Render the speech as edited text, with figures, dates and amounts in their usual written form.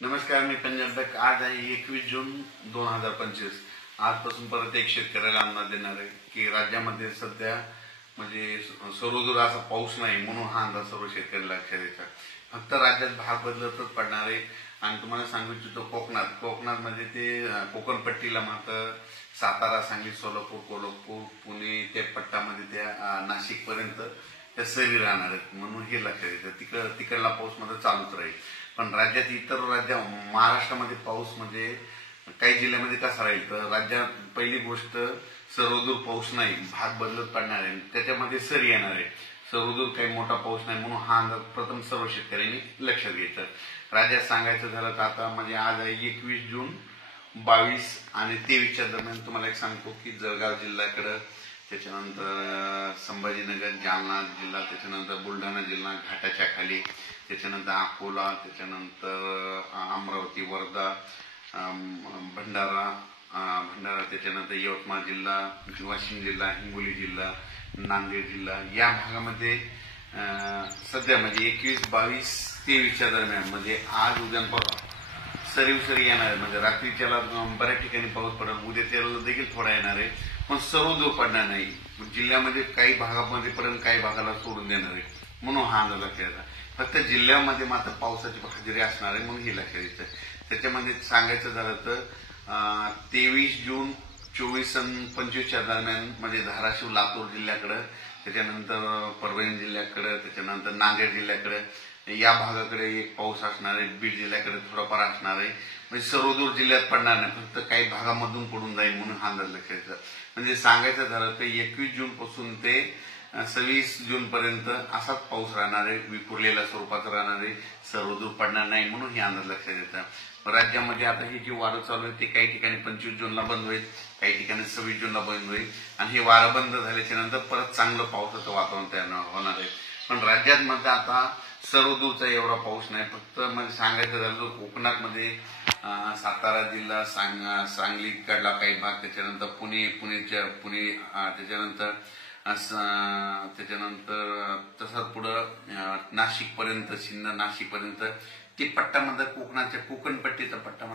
नमस्कार, मी पंजाब. आज आहे 21 जून 2025. आजपासून परत एक शेतकऱ्याला अंदाज देणार आहे की राज्यामध्ये सध्या म्हणजे सर्वदूर असा पाऊस नाही, म्हणून हा अंदाज सर्व शेतकरी लक्षात येतात. फक्त राज्यात भाग बदलतच पडणार आहे. आणि तुम्हाला सांगू इच्छितो कोकणात म्हणजे ते कोकण पट्टीला मात्र सातारा, सांगली, सोलापूर, कोल्हापूर, पुणे त्या पट्टामध्ये त्या नाशिक पर्यंत त्या सरी राहणार आहेत, म्हणून हे लक्षात येतं. तिकडला पाऊस मध्ये चालूच राहील. पण राज्यात इतर महाराष्ट्रामध्ये पाऊस म्हणजे काही जिल्ह्यामध्ये कसा राहील तर राज्यात पहिली गोष्ट सर्वदूर पाऊस नाही, भाग बदलत पडणार आहे, त्याच्यामध्ये सरी येणार आहे. सर्वदूर काही मोठा पाऊस नाही, म्हणून हा अंदाज प्रथम सर्व शेतकऱ्यांनी लक्षात घ्यायचा. राज्यात सांगायचं झालं तर आता म्हणजे आज आहे 21 जून 22 आणि 23च्या दरम्यान तुम्हाला एक सांगतो की जळगाव जिल्ह्याकडं, त्याच्यानंतर संभाजीनगर, जालना जिल्हा, त्याच्यानंतर बुलढाणा जिल्हा घाटाच्या खाली, त्याच्यानंतर अकोला, त्याच्यानंतर अमरावती, वर्धा, भंडारा, त्याच्यानंतर यवतमाळ जिल्हा, वाशिम जिल्हा, हिंगोली जिल्हा, नांदेड जिल्हा या भागामध्ये सध्या म्हणजे 21, 22, 23च्या दरम्यान म्हणजे आज उद्या परवा सरी येणार आहे. म्हणजे रात्रीच्याला बऱ्याच ठिकाणी पाऊस पडेल, उद्या त्याला देखील थोडा येणार आहे, पण सर्वदूर पडणार नाही. जिल्ह्यामध्ये काही भागामध्ये पडेल, काही भागाला सोडून देणार आहे, म्हणून हा अंदाज लक्षात येतात. फक्त जिल्ह्यामध्ये मात्र पावसाची हजेरी असणार आहे, म्हणून हे लक्षात येतं. त्याच्यामध्ये सांगायचं झालं तर 23 जून 24 आणि 25च्या दरम्यान म्हणजे धाराशिव, लातूर जिल्ह्याकडे, त्याच्यानंतर परभणी जिल्ह्याकडे, त्याच्यानंतर नांदेड जिल्ह्याकडे या भागाकडे एक पाऊस असणार आहे. बीड जिल्ह्याकडे थोडाफार असणार आहे. म्हणजे सर्वदूर जिल्ह्यात पडणार नाही, फक्त काही भागामधून पडून जाईल, म्हणून हा अंदाज लक्षात येतात. म्हणजे सांगायचं झालं तर 21 जून पासून ते 26 जून पर्यंत असाच पाऊस राहणार आहे, विखुरलेल्या स्वरूपाचा राहणार आहे, सर्वदूर पडणार नाही, म्हणून हे अंदाज लक्षात येतात. राज्यामध्ये आता ही जी वारं चालू आहे ते काही ठिकाणी 25 जूनला बंद होईल, काही ठिकाणी 26 जूनला बंद होईल. आणि हे वारं बंद झाल्याच्या नंतर परत चांगलं पावसाचं वातावरण तयार होणार आहे. पण राज्यात मध्ये आता सर्वदूरचा एवढा पाऊस नाही. फक्त म्हणजे सांगायचं झालं तर कोकणात मध्ये सातारा जिल्हा, सांगली कडला काही भाग, त्याच्यानंतर पुणे, त्याच्यानंतर तसंच पुढं नाशिक पर्यंत, नाशिक पर्यंत ती पट्ट्यामध्ये कोकणाच्या कोकणपट्टीचा पट्टा